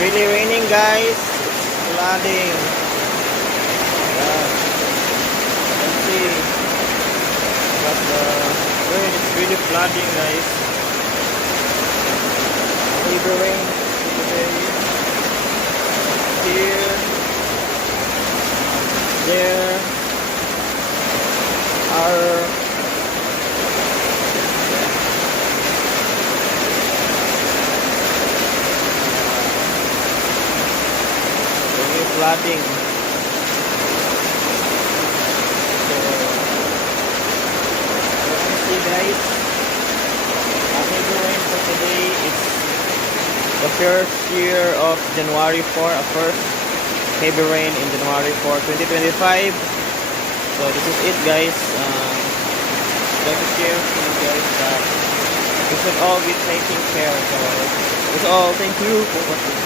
really raining, guys. It's flooding. Yeah. Let's see. But the rain is really flooding, guys. Heavy rain today. Here. There. Are flooding. So, let me see, guys. Heavy rain for today. It's the first year of January 4, a first heavy rain in January 4, 2025. So this is it, guys. Let me share to you guys that we should all be taking care. So that's all. Thank you for watching.